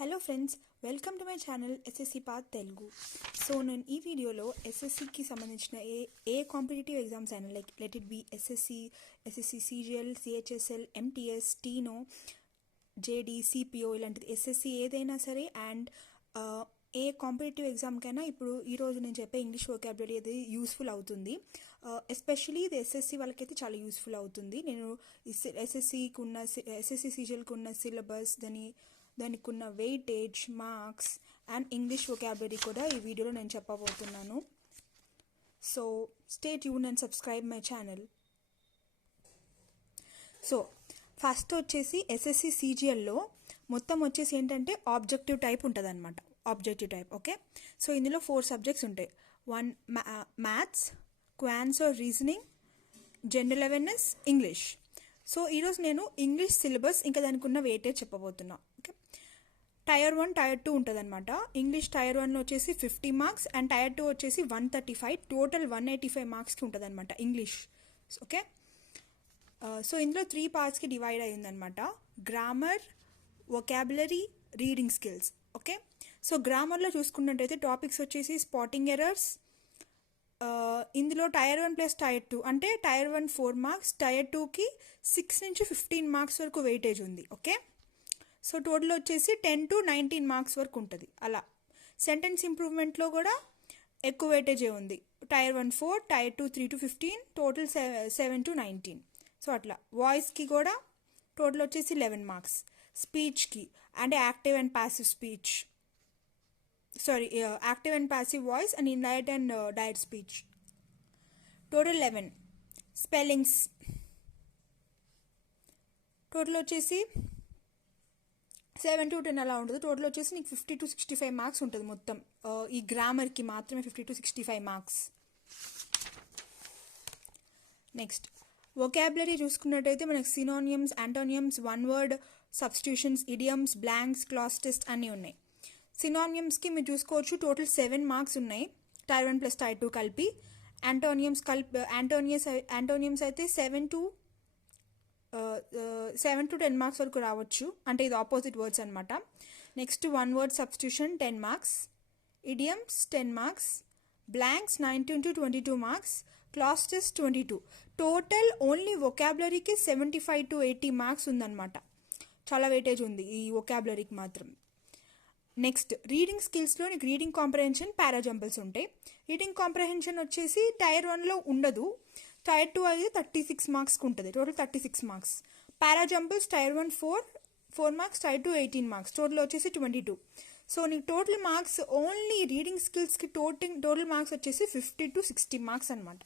Hello friends, welcome to my channel SSC path Telugu. So నేను ఈ వీడియోలో ఎస్ఎస్సికి సంబంధించిన ఏ కాంపిటేటివ్ ఎగ్జామ్స్ అయినా like let it be SSC CGL, CHSL, MTS, టీనో, జేడీ, సిపిఓ ఇలాంటిది ఎస్ఎస్సి ఏదైనా సరే అండ్ ఏ కాంపిటేటివ్ ఎగ్జామ్కైనా ఇప్పుడు ఈరోజు నేను చెప్పే ఇంగ్లీష్ వొకాబులరీ అది యూస్ఫుల్ అవుతుంది. ఎస్పెషలీ ఇది ఎస్ఎస్సి వాళ్ళకైతే చాలా యూస్ఫుల్ అవుతుంది. నేను ఎస్ఎస్సి సిజిఎల్కి ఉన్న సిలబస్, దానికి ఉన్న weightage, marks and English vocabulary కూడా ఈ వీడియోలో నేను చెప్పబోతున్నాను. So stay tune and subscribe my channel. So first వచ్చేసి ఎస్ఎస్సి సిజిఎల్లో మొత్తం వచ్చేసి ఏంటంటే ఆబ్జెక్టివ్ టైప్ ఉంటుంది అనమాట. Objective type okay. సో ఇందులో 4 సబ్జెక్ట్స్ ఉంటాయి. 1 maths, quants or reasoning, general awareness, English. So ఈరోజు నేను ఇంగ్లీష్ సిలబస్ ఇంకా దానికి ఉన్న వెయిటేజ్ చెప్పబోతున్నా. ఓకే, టైర్ 1, టైర్ 2 ఉంటుంది అనమాట. ఇంగ్లీష్ టైర్ 1 వచ్చేసి 50 మార్క్స్ అండ్ టైర్ 2 వచ్చేసి 135, టోటల్ 185 మార్క్స్కి ఉంటుంది అనమాట ఇంగ్లీష్. ఓకే, సో ఇందులో 3 పార్ట్స్కి డివైడ్ అయ్యిందనమాట. Grammar, vocabulary, reading skills. Okay, so గ్రామర్లో చూసుకున్నట్టయితే టాపిక్స్ వచ్చేసి స్పాటింగ్ ఎర్రర్స్. ఇందులో టైర్ 1 ప్లస్ టైర్ 2 అంటే టైర్ 1 4 మార్క్స్, టైర్ 2కి 6 నుంచి 15 మార్క్స్ వరకు వెయిటేజ్ ఉంది. ఓకే, సో టోటల్ వచ్చేసి 10 to 19 మార్క్స్ వరకు ఉంటుంది. అలా సెంటెన్స్ ఇంప్రూవ్మెంట్లో కూడా ఎక్కువ వెయిటేజే ఉంది. Tier 1 4, tier 2 3 to 15, total 7 to 19. So అట్లా వాయిస్కి కూడా టోటల్ వచ్చేసి 11 మార్క్స్. స్పీచ్కి అంటే active and passive speech, active and passive voice and indirect and direct speech, total 11. Spellings total వచ్చేసి 7 to 10 అలా ఉంటుంది. టోటల్ వచ్చేసి నీకు 50 to 65 మార్క్స్ ఉంటుంది మొత్తం. ఈ గ్రామర్కి మాత్రమే 50 to 65 మార్క్స్. నెక్స్ట్ వొకాబులరీ చూసుకున్నట్టయితే మనకి synonyms, antonyms, one word substitutions, idioms, blanks, class test అన్నీ ఉన్నాయి. సినోనియమ్స్కి మీరు చూసుకోవచ్చు టోటల్ 7 మార్క్స్ ఉన్నాయి, టైర్ 1 ప్లస్ టైర్ 2 కలిపి. యాంటోనియమ్స్ అయితే 7 to 10 మార్క్స్ వరకు రావచ్చు, అంటే ఇది ఆపోజిట్ వర్డ్స్ అనమాట. Next one word substitution 10 marks, idioms 10 marks, blanks 19 to 22 marks, cloze test 22. Total only వొకాబులరీకి 75 to 80 మార్క్స్ ఉందన్నమాట. చాలా వెయిటేజ్ ఉంది ఈ వొకాబులరీకి మాత్రం. నెక్స్ట్ రీడింగ్ స్కిల్స్లో నీకు రీడింగ్ కాంప్రహెన్షన్, పారాజంపుల్స్ ఉంటాయి. రీడింగ్ కాంప్రహెన్షన్ వచ్చేసి టైర్ 1లో ఉండదు, టైర్ 2 అయితే 36 మార్క్స్కి ఉంటుంది, total 36 marks. Parajumbles tier 1 4 marks, tier 2 18 marks, total వచ్చేసి 22. సో నీకు టోటల్ మార్క్స్ ఓన్లీ రీడింగ్ స్కిల్స్కి టోటల్ మార్క్స్ వచ్చేసి 50 to 60 మార్క్స్ అనమాట.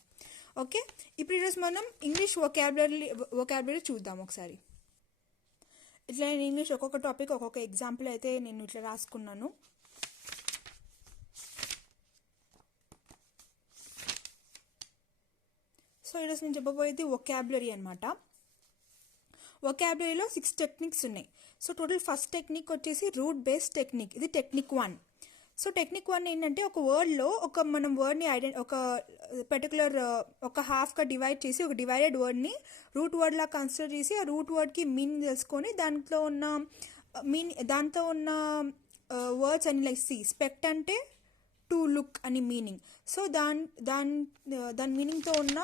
ఓకే, ఇప్పుడు ఈరోజు మనం ఇంగ్లీష్ వొకాబులరీ చూద్దాం ఒకసారి. ఇట్లా నేను ఇంగ్లీష్ ఒక్కొక్క టాపిక్ ఒక్కొక్క ఎగ్జాంపుల్ అయితే నేను ఇట్లా రాసుకున్నాను. సో ఈరోజు నేను చెప్పబోయేది వొకాబులరీ అనమాట. వొకాబులరీలో 6 టెక్నిక్స్ ఉన్నాయి. సో టోటల్ ఫస్ట్ టెక్నిక్ వచ్చేసి రూట్ బేస్డ్ టెక్నిక్, ఇది టెక్నిక్ 1. సో టెక్నిక్ 1 ఏంటంటే ఒక వర్డ్లో మనం వర్డ్ని ఒక పర్టికులర్ ఒక హాఫ్గా డివైడ్ చేసి ఒక డివైడెడ్ వర్డ్ని రూట్ వర్డ్లా కన్సిడర్ చేసి ఆ రూట్ వర్డ్కి మీనింగ్ తెలుసుకొని దాంతో ఉన్న వర్డ్స్ అని లైక్ స్పెక్ట్ అంటే టు లుక్ అని మీనింగ్. సో దాని మీనింగ్తో ఉన్న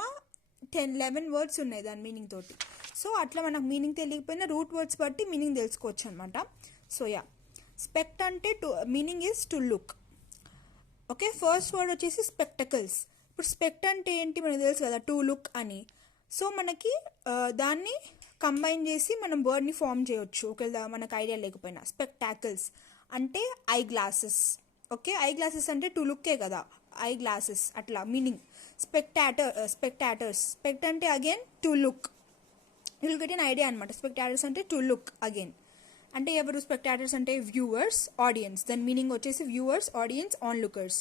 11 వర్డ్స్ ఉన్నాయి దాని మీనింగ్ తోటి. సో అట్లా మనకు మీనింగ్ తెలియకపోయినా రూట్ వర్డ్స్ బట్టి మీనింగ్ తెలుసుకోవచ్చు అనమాట. సో స్పెక్ట్ అంటే meaning is to look. Okay, first word వచ్చేసి స్పెక్టకల్స్. ఇప్పుడు స్పెక్ట్ అంటే ఏంటి మనకు తెలుసు కదా, టు లుక్ అని. సో మనకి దాన్ని కంబైన్ చేసి మనం వర్డ్ని ఫామ్ చేయొచ్చు ఒకవేళ మనకు ఐడియా లేకపోయినా. స్పెక్టాకల్స్ అంటే I glasses. Okay, I glasses అంటే టు లుక్కే కదా, ఐ గ్లాసెస్ అట్లా మీనింగ్. స్పెక్టాటర్స్ స్పెక్ట్ అంటే again to look. You will get an idea అనమాట. స్పెక్టాటర్స్ అంటే టు లుక్ అగైన్. అంటే ఎవరు స్పెక్టాటర్స్ అంటే వ్యూవర్స్, ఆడియన్స్. దాని మీనింగ్ వచ్చేసి viewers, audience, on lookers.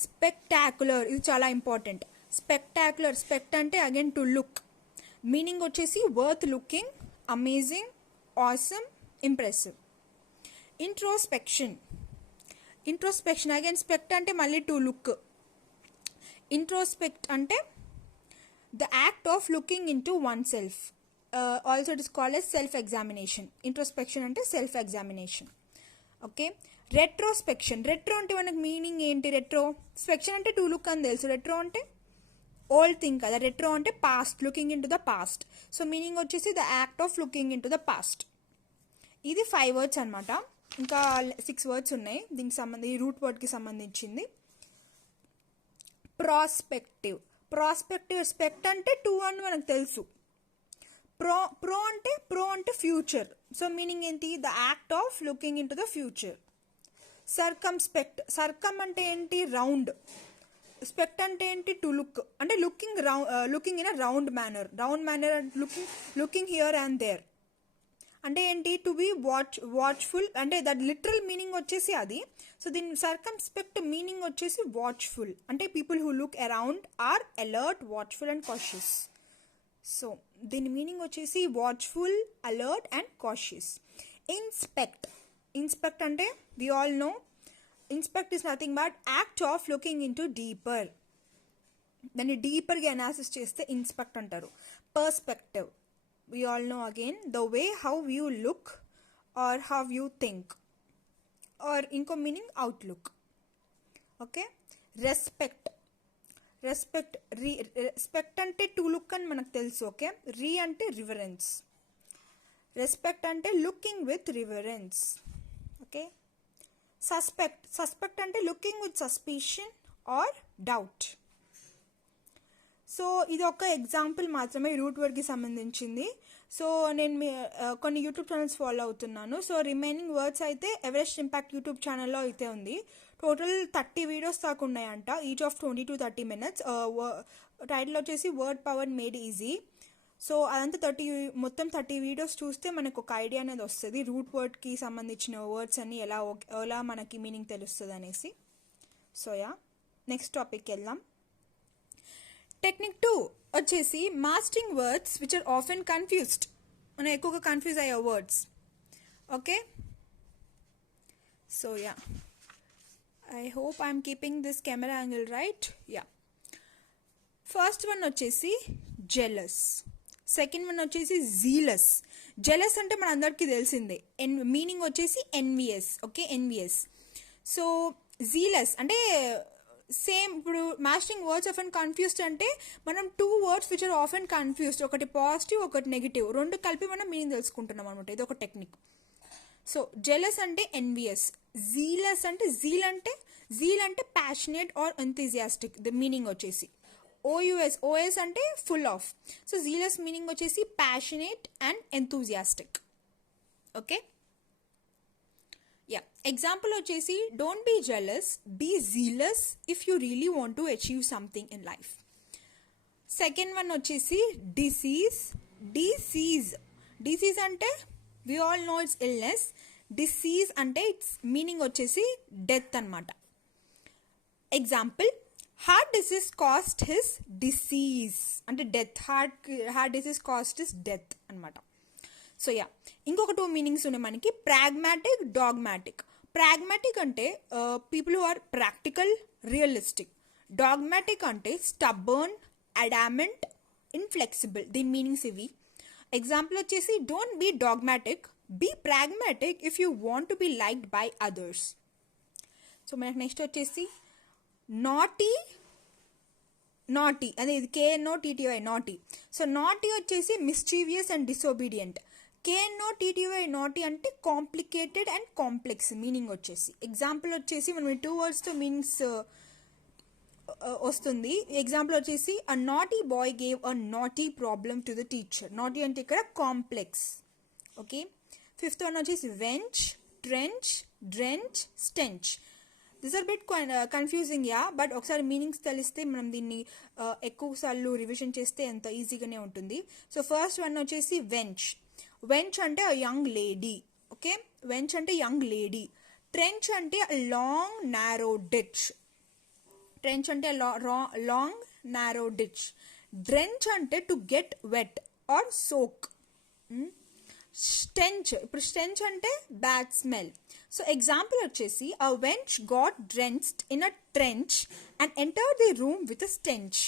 Spectacular ఇది చాలా ఇంపార్టెంట్. స్పెక్ట్ అంటే అగైన్ టు లుక్, మీనింగ్ వచ్చేసి worth looking, amazing, awesome, impressive. Introspection again SPECT అంటే మళ్ళీ టు లుక్. ఇంట్రోస్పెక్ట్ అంటే the act of looking in to one self. Also it is called as self-examination. Introspection ante self-examination. Okay. Retrospection, retro అంటే మనకు meaning ఏంటి? Retro స్పెక్షన్ అంటే to look అని తెలుసు, retro అంటే ఓల్డ్ థింగ్ కదా. రెట్రో అంటే past, looking into the past. So meaning వచ్చేసి the act of looking into the past. ఇది 5 వర్డ్స్ అనమాట. ఇంకా 6 వర్డ్స్ ఉన్నాయి దీనికి సంబంధించి, రూట్ వర్డ్కి సంబంధించింది. ప్రాస్పెక్టివ్, ప్రాస్పెక్టివ్ స్పెక్ట్ అంటే టూ అని మనకు తెలుసు. ప్రో అంటే ఫ్యూచర్. సో మీనింగ్ ఏంటి? The act of looking into the future. Circumspect, circum అంటే ఏంటి? రౌండ్. స్పెక్ట్ అంటే ఏంటి? టు లుక్, అంటే looking in a round manner, looking here and there. అంటే ఏంటి? టు బి వాచ్ఫుల్, అంటే దట్ లిటరల్ మీనింగ్ వచ్చేసి అది. సో దీని సర్కంస్పెక్ట్ మీనింగ్ వచ్చేసి వాచ్ఫుల్, అంటే people who look around or alert, watchful and cautious. So దీని మీనింగ్ వచ్చేసి watchful, alert and cautious. Inspect అంటే we all know, inspect is nothing but act of looking into deeper. దాన్ని డీపర్గా analysis చేస్తే inspect అంటారు. Perspective, we all know again the way how you look or how you think, or inko meaning outlook. Okay. Respect ante to look అని మనకు తెలుసు. Okay. అంటే reverence, respect అంటే looking with reverence. Okay. Suspect అంటే looking with suspicion or doubt. So ఇది ఒక example మాత్రమే route వర్డ్కి సంబంధించింది. సో నేను కొన్ని యూట్యూబ్ ఛానల్స్ ఫాలో అవుతున్నాను. సో రిమైనింగ్ వర్డ్స్ అయితే ఎవరెస్ట్ ఇంపాక్ట్ యూట్యూబ్ ఛానల్లో అయితే ఉంది. టోటల్ 30 వీడియోస్ దాకా ఉన్నాయంట, each of 20 to 30 minutes. Title వచ్చేసి word power made easy. So అదంతా మొత్తం 30 వీడియోస్ చూస్తే మనకు ఒక ఐడియా అనేది వస్తుంది, రూట్ వర్డ్కి సంబంధించిన వర్డ్స్ అన్ని ఎలా మనకి మీనింగ్ తెలుస్తుంది అనేసి. సో నెక్స్ట్ టాపిక్కి వెళ్దాం. టెక్నిక్ 2 వచ్చేసి mastering words which are often confused. మనం ఎక్కువగా కన్ఫ్యూజ్ అయ్యే words. Okay. So I hope I'm keeping this camera angle right. First one వచ్చేసి జెలస్, సెకండ్ వన్ వచ్చేసి జీలస్. జెలస్ అంటే మన అందరికీ తెలిసిందే, మీనింగ్ వచ్చేసి envious. Okay, envious. So zealous అంటే సేమ్. ఇప్పుడు మాస్టరింగ్ వర్డ్స్ ఆఫ్ అండ్ కన్ఫ్యూజ్డ్ అంటే మనం 2 words విచ్ ఆర్ ఆఫ్ అండ్ కన్ఫ్యూజ్డ్, ఒకటి పాజిటివ్ ఒకటి నెగిటివ్, రెండు కలిపి మనం మీనింగ్ తెలుసుకుంటున్నాం అనమాట. ఇది ఒక టెక్నిక్. సో జెలస్ అంటే ఎన్వియస్, జీలస్ అంటే జీల్ అంటే passionate or enthusiastic. The meaning వచ్చేసి ఓఎస్ అంటే full of. So zealous meaning వచ్చేసి passionate and enthusiastic. Okay. Example వచ్చేసి don't be jealous, be zealous if you really want to achieve something in life. Second one వచ్చేసి disease అంటే we all know it's illness. Disease అంటే its meaning వచ్చేసి death అనమాట. Example, heart disease cost his disease అంటే death. Heart disease cost his death అనమాట. So ఇంకొక 2 meanings ఉన్నాయి మనకి, ప్రాగ్మాటిక్, డాగ్మాటిక్. ప్రాగ్మాటిక్ అంటే people who are practical, realistic. Dogmatic అంటే స్టబర్న్, అడామెంట్, ఇన్ఫ్లెక్సిబుల్. దీని మీనింగ్స్ ఇవి. ఎగ్జాంపుల్ వచ్చేసి don't be dogmatic, be pragmatic if you want to be liked by others. So మనకు నెక్స్ట్ వచ్చేసి నాటీ అదే ఇది KNOTTY, నాటీ. సో నాటీ వచ్చేసి mischievous and disobedient. KNOTTY knotty అంటే కాంప్లికేటెడ్ అండ్ కాంప్లెక్స్ మీనింగ్ వచ్చేసి. Example వచ్చేసి మనం 2 wordsతో మీనింగ్స్ వస్తుంది. ఎగ్జాంపుల్ వచ్చేసి a naughty boy gave a naughty problem to the teacher. Naughty అంటే ఇక్కడ కాంప్లెక్స్. ఓకే. ఫిఫ్త్ వన్ వచ్చేసి wench, trench, drench, stench. This are bit confusing but ఒకసారి మీనింగ్స్ తెలిస్తే మనం దీన్ని ఎక్కువ సార్లు రివిజన్ చేస్తే ఎంత ఈజీగానే ఉంటుంది. సో ఫస్ట్ వన్ వచ్చేసి వెంచ్ అంటే a young lady. Okay, wench అంటే యంగ్ లేడీ. ట్రెంచ్ అంటే లాంగ్ నారో డిచ్. డ్రెంచ్ అంటే to get wet or soak. Stench, ఇప్పుడు స్టెంచ్ అంటే బ్యాడ్ స్మెల్. సో ఎగ్జాంపుల్ వచ్చేసి a wench got drenched in a trench and enter the room with a stench.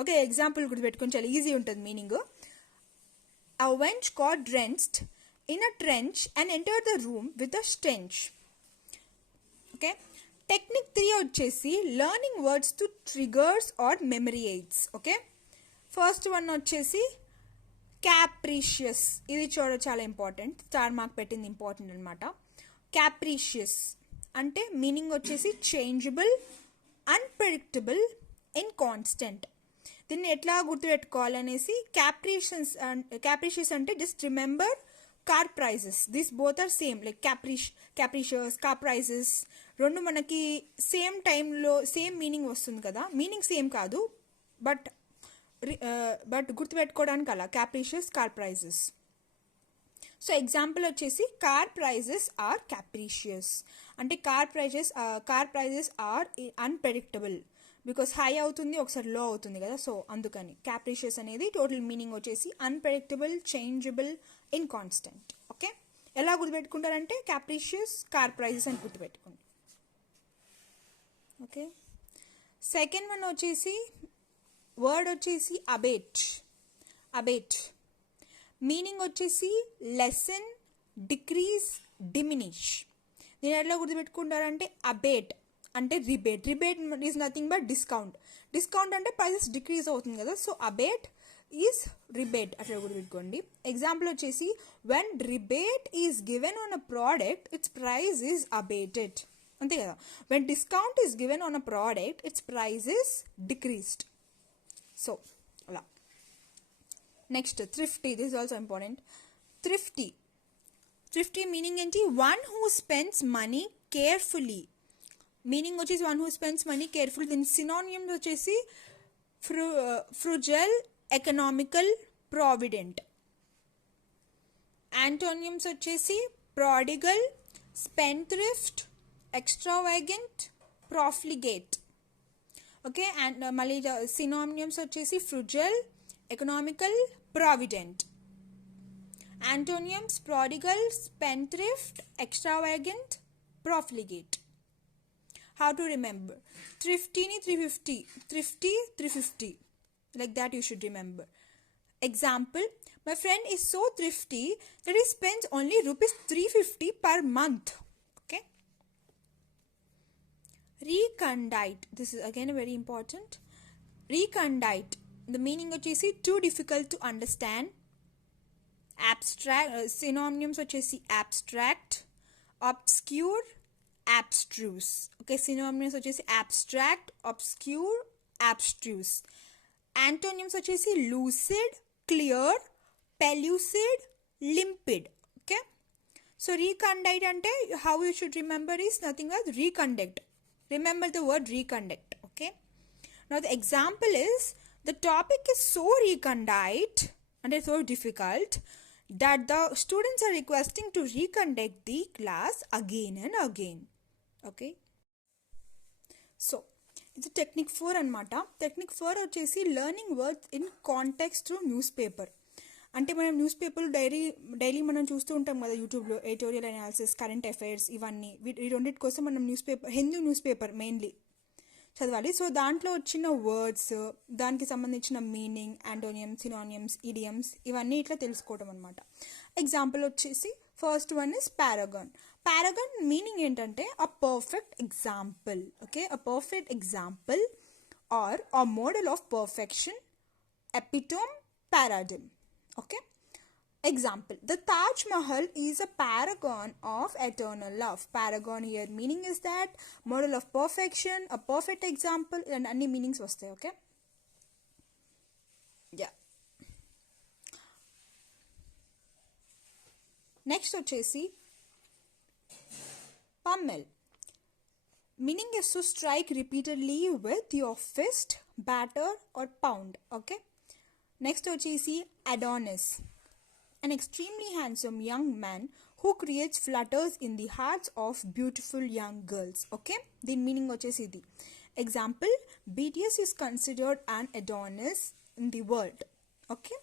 Okay, example కూడా పెట్టుకొని చాలా easy ఉంటుంది meaning. A wench got drenched in a trench and enter the room with a stench. Okay. Technique 3 వచ్చేసి learning words to triggers or memory aids. Okay. First one వచ్చేసి capricious. ఇది చాలా important, star mark పెట్టింది important అనమాట. Capricious అంటే meaning వచ్చేసి changeable, unpredictable, ఇన్కాన్స్టెంట్. దీన్ని ఎట్లా గుర్తుపెట్టుకోవాలనేసి క్యాప్రీషియస్ అంటే just remember car prices. This both are same, like capricious, car prices రెండు మనకి సేమ్ టైంలో సేమ్ మీనింగ్ వస్తుంది కదా. మీనింగ్ సేమ్ కాదు, బట్ గుర్తుపెట్టుకోవడానికి అలా capricious, car prices. So example వచ్చేసి కార్ ప్రైజెస్ ఆర్ క్యాప్రీషియస్ అంటే car prices are unpredictable, because high అవుతుంది ఒకసారి లో అవుతుంది కదా. సో అందుకని క్యాప్రీషియస్ అనేది టోటల్ మీనింగ్ వచ్చేసి అన్ప్రెడిక్టబుల్, చేంజబుల్, ఇన్కాన్స్టెంట్. ఓకే. ఎలా గుర్తుపెట్టుకుంటారంటే క్యాప్రీషియస్, కార్ ప్రైజెస్ అని గుర్తుపెట్టుకోండి. ఓకే. సెకండ్ వన్ వచ్చేసి వర్డ్ వచ్చేసి అబేట్. మీనింగ్ వచ్చేసి లెసన్, డిక్రీజ్, డిమినిష్. నేను ఎట్లా గుర్తుపెట్టుకుంటారంటే అబేట్ అంటే rebate is nothing but discount అంటే ప్రైసెస్ డిక్రీజ్ అవుతుంది కదా. సో అబేట్ ఈజ్ రిబేట్, అట్లా గుర్తుపెట్టుకోండి. ఎగ్జాంపుల్ వచ్చేసి when rebate is given on a product its price is abated, అంతే కదా. When discount is given on a product its price is decreased. So అలా. Next thrifty. This is also important. Thrifty meaning ఏంటి? One who spends money carefully. Meaning వచ్చేసి one who spends money carefully. దీని synonyms వచ్చేసి frugal, economical, provident. Antonyms వచ్చేసి prodigal, spendthrift, extravagant, profligate. Okay. And మళ్ళీ synonyms వచ్చేసి frugal, economical, provident. Antonyms prodigal, spendthrift, extravagant, profligate. How to remember? Thrifty ni 350. Thrifty 350. Like that you should remember. Example, my friend is so thrifty that he spends only rupees 350 per month. Okay. Recondite. This is again very important. Recondite. The meaning వచ్చేసి too difficult to understand. Abstract. Synonyms వచ్చేసి abstract, obscure, abstruse. Okay, synonyms వచ్చేసి abstract, obscure, abstruse. Antonyms వచ్చేసి lucid, clear, pellucid, limpid. Okay. So recondite అంటే how you should remember is nothing but reconduct. Remember the word reconduct. Okay. Now the example is the topic is so recondite and it's so difficult that the students are requesting to reconduct the class again and again. Okay. So ఇది technique 4 అనమాట. Technique 4 వచ్చేసి learning words in context through news paper. అంటే మనం news పేపర్లు daily మనం చూస్తూ ఉంటాం కదా యూట్యూబ్లో, ఎడిటోరియల్ అనాలిసిస్, కరెంట్ అఫైర్స్, ఇవన్నీ. ఈ రెండింటి కోసం మనం హిందూ న్యూస్ పేపర్ మెయిన్లీ చదవాలి. సో దాంట్లో వచ్చిన వర్డ్స్, దానికి సంబంధించిన మీనింగ్, యాంటోనియమ్స్, సినానియమ్స్, ఇడియమ్స్, ఇవన్నీ ఇట్లా తెలుసుకోవడం అనమాట. ఎగ్జాంపుల్ వచ్చేసి first one is paragon. Paragon meaning ఏంటంటే a perfect example. Okay. A perfect example or a model of perfection, epitome, paradigm. Okay. Example, the Taj Mahal is a paragon of eternal love. Paragon here meaning is that model of perfection, a perfect example, and any meanings vastayi. Okay. Yeah. Next vachesi pummel. Meaning is to strike repeatedly with your fist, batter or pound. Okay. Next vachesi Adonis. An extremely handsome young man who creates flutters in the hearts of beautiful young girls. Okay, the meaning vachesi idi. Example, BTS is considered an Adonis in the world. Okay.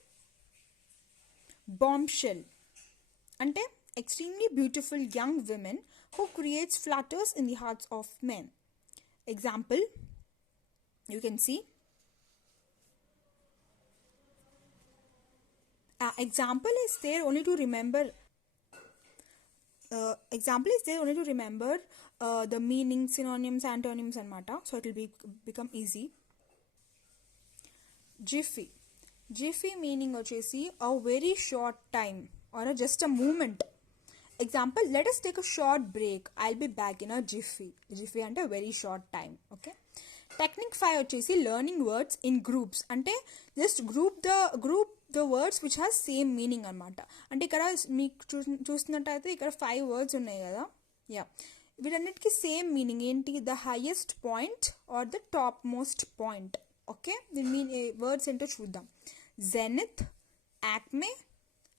Bombshell ante extremely beautiful young women who creates flutters in the hearts of men. Example, you can see example is there only to remember example is there only to remember the meaning, synonyms, antonyms anamata, so it will become easy. Jiffy meaning వచ్చేసి a very short time or just a moment. Example, let us take a short break, I'll be back in a jiffy అంటే very short time. Okay, technique 5 వచ్చేసి learning words in groups అంటే just group the words which has same meaning అనమాట. అంటే ఇక్కడ మీకు చూస్తున్నట్టయితే ఇక్కడ 5 words ఉన్నాయి కదా, యా, వీటన్నిటికీ సేమ్ మీనింగ్ ఏంటి, the highest point or the top most point. Okay, words ఏంటో చూద్దాం. Zenith, acme,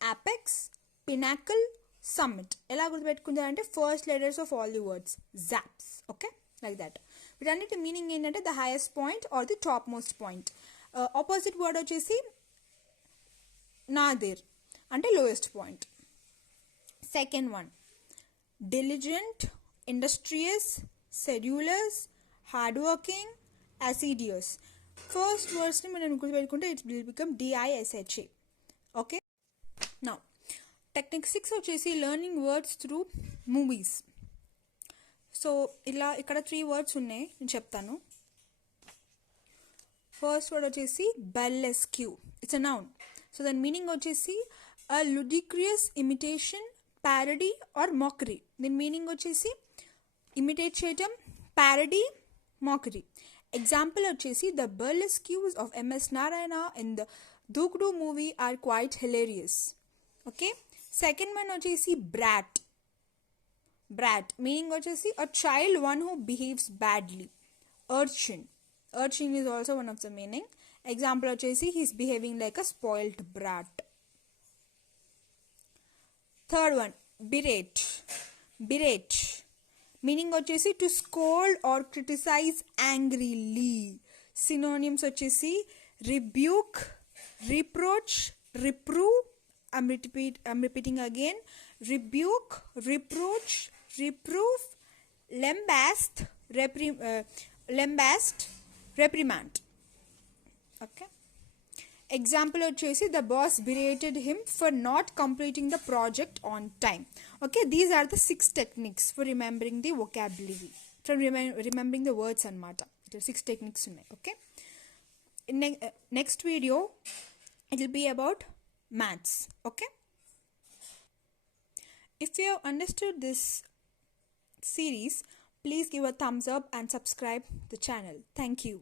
apex, pinnacle, summit. ఎలా గుర్తుపెట్టుకుంటారంటే first letters of all the words, zaps. Okay, like that. వీటన్నిటి మీనింగ్ ఏంటంటే the highest point or the top most point. Opposite word వచ్చేసి nadir అంటే lowest point. Second one, diligent, industrious, sedulous, hardworking, assiduous. First words ni మనం గుర్తుపెట్టుకుంటే it will become DISHA. Okay, now technique 6 వచ్చేసి learning words through movies. So ఇలా ఇక్కడ 3 words ఉన్నాయి, నేను చెప్తాను. ఫస్ట్ వర్డ్ వచ్చేసి burlesque, it's a noun. So దాని మీనింగ్ వచ్చేసి a ludicrous imitation, parody or mockery. దీని మీనింగ్ వచ్చేసి ఇమిటేట్ చేయటం, parody, mockery. ఎగ్జాంపుల్ వచ్చేసి the burlesques of MS Narayana in the Dookudu movie are quite hilarious. Okay, second one వచ్చేసి brat. Meaning వచ్చేసి a child one who behaves badly. Urchin is also one of the meaning. Example వచ్చేసి he's behaving like a spoiled brat. Third one బిరేట్. Meaning వచ్చేసి to scold or criticize angrily. Synonyms వచ్చేసి rebuke, reproach, reprove. I'm repeating again. Rebuke, reproach, reproof, lambast, reprimand. Okay. Example వచ్చేసి the boss berated him for not completing the project on time. Okay, these are the 6 techniques for remembering the vocabulary, for remembering the words anamata. 6 techniques ఉన్నాయి. Okay, in next video it will be about maths. Okay, if you have understood this series, please give a thumbs up and subscribe the channel. Thank you.